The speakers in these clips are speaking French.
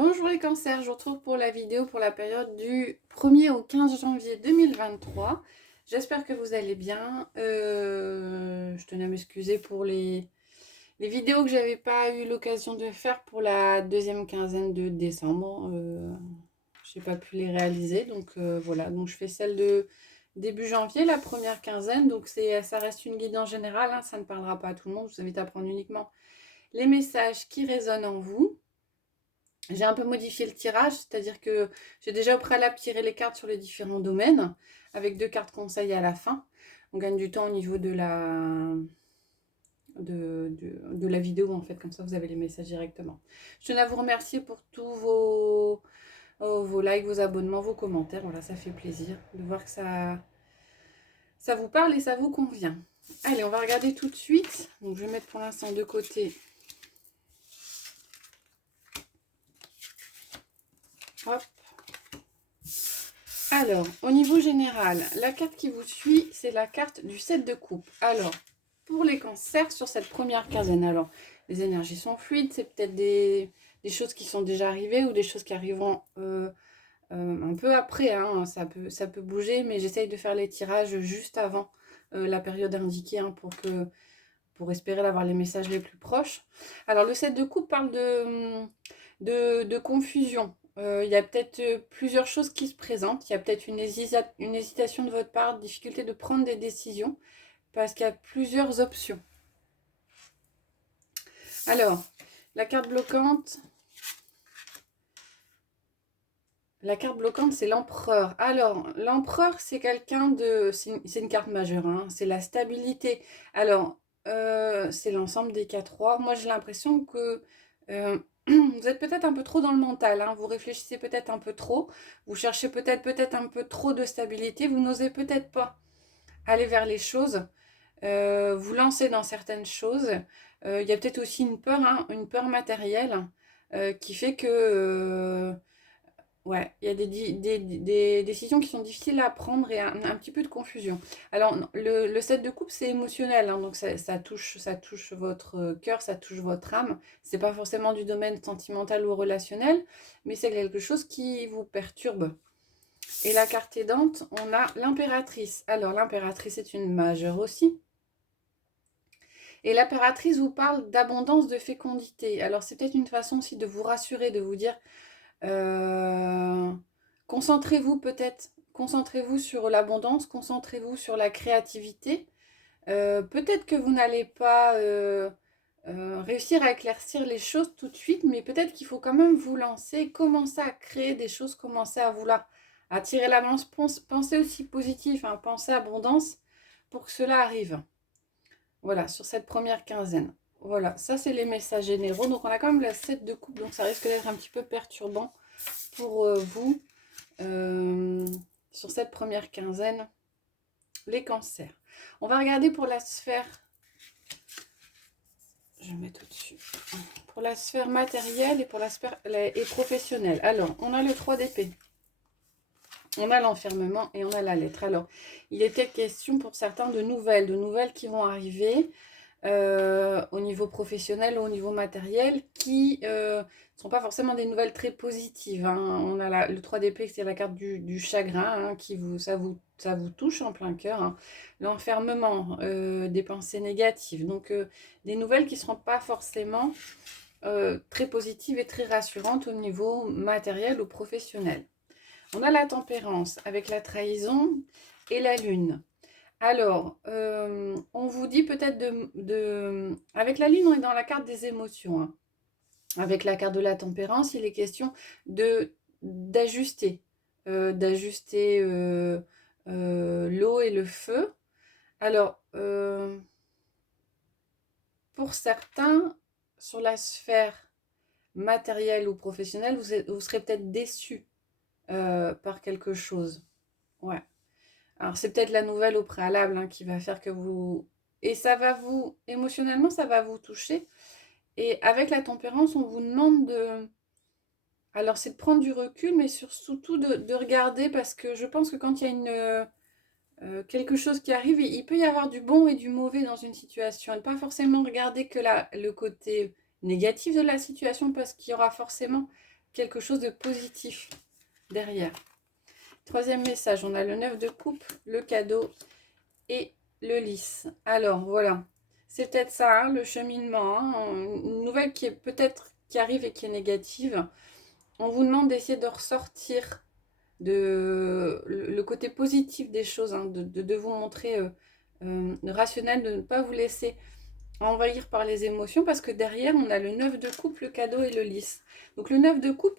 Bonjour les cancers, je vous retrouve pour la vidéo pour la période du 1er au 15 janvier 2023. J'espère que vous allez bien. Je tenais à m'excuser pour les vidéos que j'avais pas eu l'occasion de faire pour la deuxième quinzaine de décembre. Je n'ai pas pu les réaliser, donc voilà. Donc je fais celle de début janvier, la première quinzaine. Donc ça reste une guide en général, hein, ça ne parlera pas à tout le monde. Je vous invite à prendre uniquement les messages qui résonnent en vous. J'ai un peu modifié le tirage, c'est-à-dire que j'ai déjà au préalable tiré les cartes sur les différents domaines, avec 2 cartes conseils à la fin. On gagne du temps au niveau de la vidéo, en fait, comme ça vous avez les messages directement. Je tenais à vous remercier pour tous vos likes, vos abonnements, vos commentaires. Voilà, ça fait plaisir de voir que ça vous parle et ça vous convient. Allez, on va regarder tout de suite. Donc, je vais mettre pour l'instant de côté. Hop. Alors, au niveau général, la carte qui vous suit, c'est la carte du 7 de coupe. Alors, pour les cancers, sur cette première quinzaine, alors, les énergies sont fluides, c'est peut-être des choses qui sont déjà arrivées ou des choses qui arriveront un peu après, hein, ça peut bouger, mais j'essaye de faire les tirages juste avant la période indiquée, hein, pour espérer avoir les messages les plus proches. Alors, le 7 de coupe parle de confusion. Il y a peut-être plusieurs choses qui se présentent. Il y a peut-être une hésitation de votre part, difficulté de prendre des décisions, parce qu'il y a plusieurs options. Alors, la carte bloquante, c'est l'empereur. Alors, l'empereur, c'est quelqu'un de... C'est une carte majeure, hein, c'est la stabilité. Alors, c'est l'ensemble des 4 rois. Moi, j'ai l'impression que vous êtes peut-être un peu trop dans le mental, hein, vous réfléchissez peut-être un peu trop, vous cherchez peut-être un peu trop de stabilité, vous n'osez peut-être pas aller vers les choses, vous lancer dans certaines choses. Il y a peut-être aussi une peur, hein, une peur matérielle qui fait que ouais, il y a des décisions qui sont difficiles à prendre et un petit peu de confusion. Alors, le 7 de coupe, c'est émotionnel, hein, donc ça touche votre cœur, ça touche votre âme. C'est pas forcément du domaine sentimental ou relationnel, mais c'est quelque chose qui vous perturbe. Et la carte aidante, on a l'impératrice. Alors, l'impératrice est une majeure aussi. Et l'impératrice vous parle d'abondance, de fécondité. Alors, c'est peut-être une façon aussi de vous rassurer, de vous dire... concentrez-vous peut-être, concentrez-vous sur l'abondance, concentrez-vous sur la créativité. Peut-être que vous n'allez pas réussir à éclaircir les choses tout de suite, mais peut-être qu'il faut quand même vous lancer, commencer à créer des choses, commencer à vouloir attirer l'abondance, pensez aussi positif, hein, pensez abondance pour que cela arrive. Voilà, sur cette première quinzaine. Voilà, ça c'est les messages généraux. Donc on a quand même la 7 de coupe, donc ça risque d'être un petit peu perturbant pour vous sur cette première quinzaine, les cancers. On va regarder pour la sphère, je mets tout dessus, pour la sphère matérielle et pour la sphère et professionnelle. Alors, on a le 3 d'épée, on a l'enfermement et on a la lettre. Alors, il était question pour certains de nouvelles qui vont arriver. Au niveau professionnel ou au niveau matériel qui ne sont pas forcément des nouvelles très positives, hein. On a le 3 d'épée, c'est la carte du chagrin, hein, ça vous touche en plein cœur, hein. L'enfermement, des pensées négatives, donc des nouvelles qui ne seront pas forcément très positives et très rassurantes au niveau matériel ou professionnel. On a la tempérance avec la trahison et la lune. Alors, on vous dit peut-être avec la lune, on est dans la carte des émotions, hein. Avec la carte de la tempérance, il est question d'ajuster, l'eau et le feu. Alors, pour certains, sur la sphère matérielle ou professionnelle, vous serez peut-être déçu par quelque chose. Ouais. Alors, c'est peut-être la nouvelle au préalable, hein, qui va faire que vous... Et ça va vous... Émotionnellement, ça va vous toucher. Et avec la tempérance, on vous demande de... Alors, c'est de prendre du recul, mais surtout de regarder, parce que je pense que quand il y a quelque chose qui arrive, il peut y avoir du bon et du mauvais dans une situation. Et ne pas forcément regarder que le côté négatif de la situation, parce qu'il y aura forcément quelque chose de positif derrière. Troisième message, on a le 9 de coupe, le cadeau et le lys. Alors, voilà. C'est peut-être ça, hein, le cheminement. Hein, une nouvelle qui est peut-être qui arrive et qui est négative. On vous demande d'essayer de ressortir le côté positif des choses, hein, de vous montrer rationnel, de ne pas vous laisser envahir par les émotions, parce que derrière, on a le 9 de coupe, le cadeau et le lys. Donc le 9 de coupe,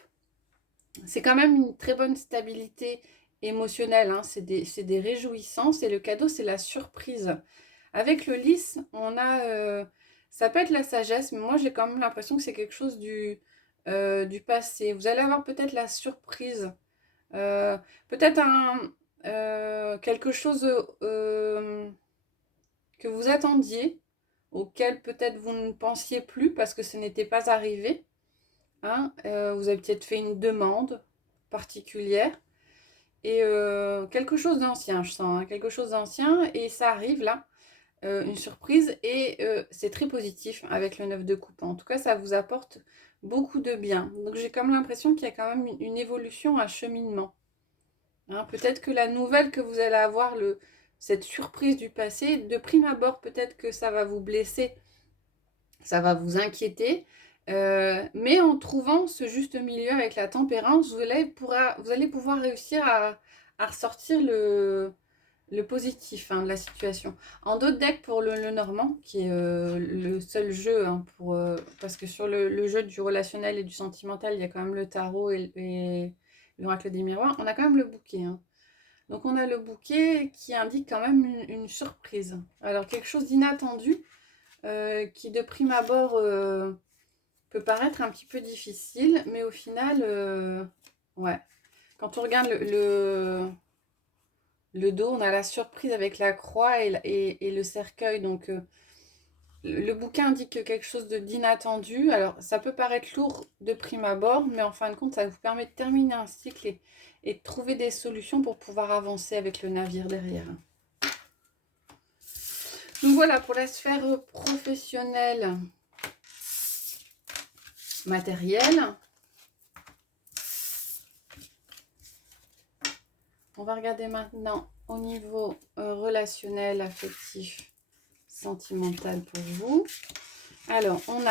c'est quand même une très bonne stabilité émotionnelle, hein, c'est des réjouissances, et le cadeau, c'est la surprise. Avec le lys, on a... ça peut être la sagesse, mais moi, j'ai quand même l'impression que c'est quelque chose du passé. Vous allez avoir peut-être la surprise. Peut-être quelque chose que vous attendiez, auquel peut-être vous ne pensiez plus parce que ce n'était pas arrivé. Hein. Vous avez peut-être fait une demande particulière. Et quelque chose d'ancien, je sens, hein, quelque chose d'ancien, et ça arrive là, une surprise, et c'est très positif avec le 9 de coupe. En tout cas, ça vous apporte beaucoup de bien. Donc j'ai comme l'impression qu'il y a quand même une évolution, un cheminement. Hein, peut-être que la nouvelle que vous allez avoir, cette surprise du passé, de prime abord, peut-être que ça va vous blesser, ça va vous inquiéter, mais en trouvant ce juste milieu avec la tempérance, vous allez pouvoir réussir à ressortir le positif, hein, de la situation. En d'autres decks, pour le normand, qui est le seul jeu, hein, parce que sur le jeu du relationnel et du sentimental, il y a quand même le tarot et l'oracle des miroirs, on a quand même le bouquet. Hein. Donc on a le bouquet qui indique quand même une surprise. Alors quelque chose d'inattendu, qui de prime abord peut paraître un petit peu difficile, mais au final, ouais. Quand on regarde le dos, on a la surprise avec la croix et le cercueil. Donc le bouquin indique quelque chose d'inattendu. Alors ça peut paraître lourd de prime abord, mais en fin de compte, ça vous permet de terminer un cycle et de trouver des solutions pour pouvoir avancer avec le navire derrière. Donc voilà, pour la sphère professionnelle, matérielle. On va regarder maintenant au niveau relationnel, affectif, sentimental pour vous. Alors, on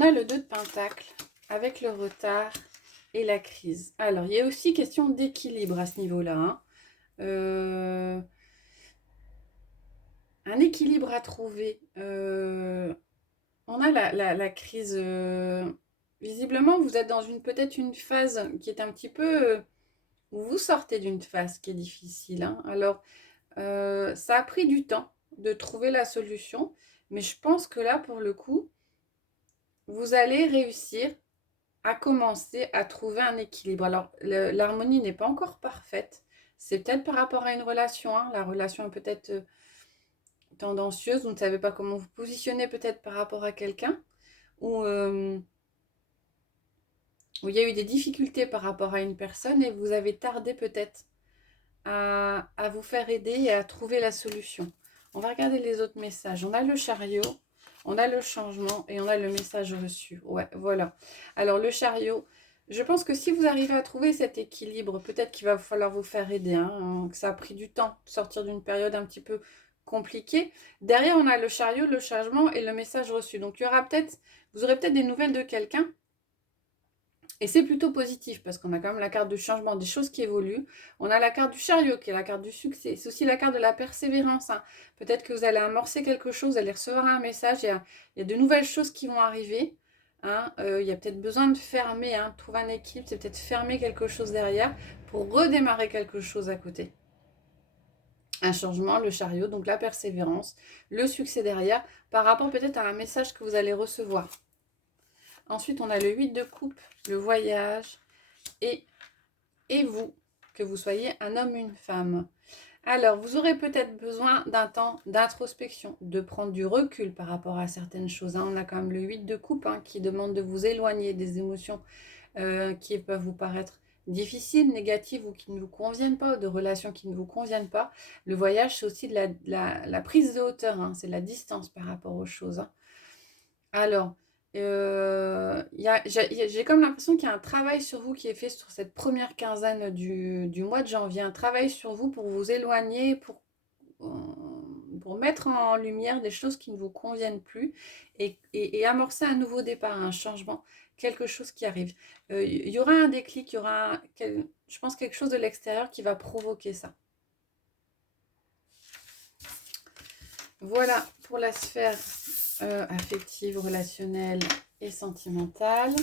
a le 2 de Pentacle avec le retard et la crise. Alors, il y a aussi question d'équilibre à ce niveau-là. Hein. Un équilibre à trouver. On a la crise. Visiblement, vous êtes dans peut-être une phase qui est un petit peu... vous sortez d'une phase qui est difficile. Hein. Alors, ça a pris du temps de trouver la solution, mais je pense que là, pour le coup, vous allez réussir à commencer à trouver un équilibre. Alors, l'harmonie n'est pas encore parfaite. C'est peut-être par rapport à une relation. Hein. La relation est peut-être tendancieuse. Vous ne savez pas comment vous positionner peut-être par rapport à quelqu'un. Ou où il y a eu des difficultés par rapport à une personne et vous avez tardé peut-être à vous faire aider et à trouver la solution. On va regarder les autres messages. On a le chariot, on a le changement et on a le message reçu. Ouais, voilà. Alors le chariot, je pense que si vous arrivez à trouver cet équilibre, peut-être qu'il va falloir vous faire aider, hein, que ça a pris du temps de sortir d'une période un petit peu compliquée. Derrière, on a le chariot, le changement et le message reçu. Donc il y aura vous aurez peut-être des nouvelles de quelqu'un. Et c'est plutôt positif parce qu'on a quand même la carte du changement, des choses qui évoluent. On a la carte du chariot qui est la carte du succès. C'est aussi la carte de la persévérance. Hein. Peut-être que vous allez amorcer quelque chose, vous allez recevoir un message. Il y a de nouvelles choses qui vont arriver. Hein. Il y a peut-être besoin de fermer, hein, trouver un équilibre. C'est peut-être fermer quelque chose derrière pour redémarrer quelque chose à côté. Un changement, le chariot, donc la persévérance, le succès derrière, par rapport peut-être à un message que vous allez recevoir. Ensuite, on a le 8 de coupe, le voyage et vous, que vous soyez un homme ou une femme. Alors, vous aurez peut-être besoin d'un temps d'introspection, de prendre du recul par rapport à certaines choses. Hein. On a quand même le 8 de coupe qui demande de vous éloigner des émotions qui peuvent vous paraître difficiles, négatives ou qui ne vous conviennent pas, de relations qui ne vous conviennent pas. Le voyage, c'est aussi de la prise de hauteur, hein. C'est la distance par rapport aux choses. Hein. Alors, J'ai comme l'impression qu'il y a un travail sur vous qui est fait sur cette première quinzaine du mois de janvier. Un travail sur vous pour vous éloigner, pour mettre en lumière des choses qui ne vous conviennent plus et amorcer un nouveau départ, un changement, quelque chose qui arrive. Il y aura un déclic, il y aura, je pense, quelque chose de l'extérieur qui va provoquer ça. Voilà pour la sphère affective, relationnelle et sentimentale.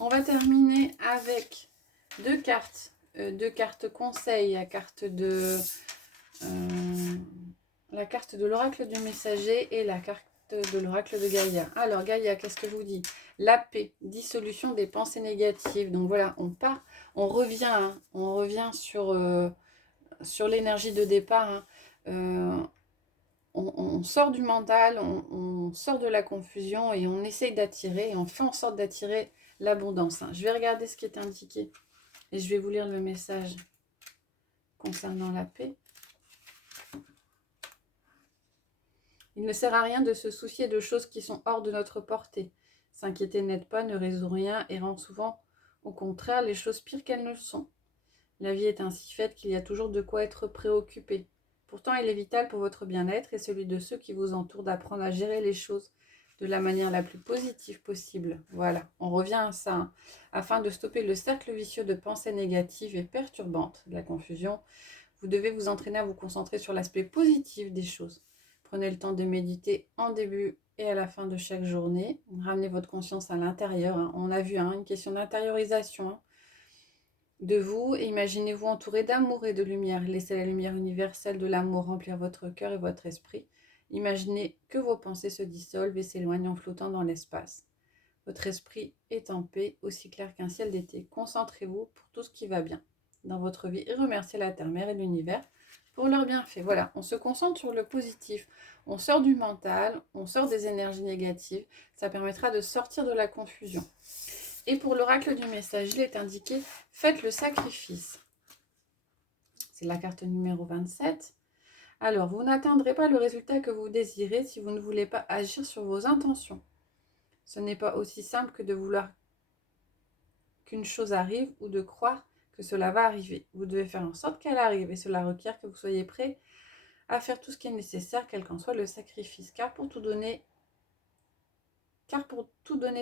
On va terminer avec deux cartes conseils, la carte de l'oracle du messager et la carte de l'oracle de Gaïa. Alors Gaïa, qu'est-ce que je vous dis? La paix, dissolution des pensées négatives. Donc voilà, on revient sur l'énergie de départ. Hein. On sort du mental, on sort de la confusion et on essaye d'attirer, et on fait en sorte d'attirer l'abondance. Hein. Je vais regarder ce qui est indiqué et je vais vous lire le message concernant la paix. Il ne sert à rien de se soucier de choses qui sont hors de notre portée. S'inquiéter n'aide pas, ne résout rien et rend souvent, au contraire, les choses pires qu'elles ne sont. La vie est ainsi faite qu'il y a toujours de quoi être préoccupé. Pourtant, il est vital pour votre bien-être et celui de ceux qui vous entourent d'apprendre à gérer les choses de la manière la plus positive possible. Voilà, on revient à ça. Hein. Afin de stopper le cercle vicieux de pensées négatives et perturbantes, de la confusion, vous devez vous entraîner à vous concentrer sur l'aspect positif des choses. Prenez le temps de méditer en début et à la fin de chaque journée. Ramenez votre conscience à l'intérieur. Hein. On a vu une question d'intériorisation. Hein, de vous et imaginez-vous entouré d'amour et de lumière. Laissez la lumière universelle de l'amour remplir votre cœur et votre esprit. Imaginez que vos pensées se dissolvent et s'éloignent en flottant dans l'espace. Votre esprit est en paix, aussi clair qu'un ciel d'été. Concentrez-vous pour tout ce qui va bien dans votre vie et remerciez la Terre-Mère et l'univers pour leurs bienfaits. Voilà, on se concentre sur le positif. On sort du mental, on sort des énergies négatives. Ça permettra de sortir de la confusion. Et pour l'oracle du message, il est indiqué « Faites le sacrifice ». C'est la carte numéro 27. Alors, vous n'atteindrez pas le résultat que vous désirez si vous ne voulez pas agir sur vos intentions. Ce n'est pas aussi simple que de vouloir qu'une chose arrive ou de croire que cela va arriver. Vous devez faire en sorte qu'elle arrive et cela requiert que vous soyez prêt à faire tout ce qui est nécessaire, quel qu'en soit le sacrifice. Car pour tout donner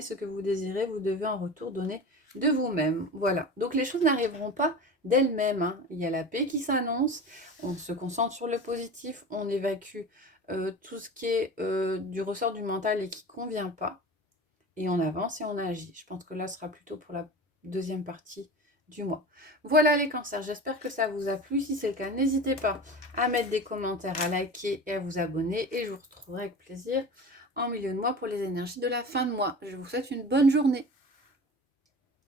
ce que vous désirez, vous devez en retour donner de vous-même. Voilà. Donc les choses n'arriveront pas d'elles-mêmes. Hein. Il y a la paix qui s'annonce. On se concentre sur le positif. On évacue tout ce qui est du ressort du mental et qui ne convient pas. Et on avance et on agit. Je pense que là, ce sera plutôt pour la deuxième partie du mois. Voilà les cancers. J'espère que ça vous a plu. Si c'est le cas, n'hésitez pas à mettre des commentaires, à liker et à vous abonner. Et je vous retrouverai avec plaisir en milieu de mois pour les énergies de la fin de mois. Je vous souhaite une bonne journée.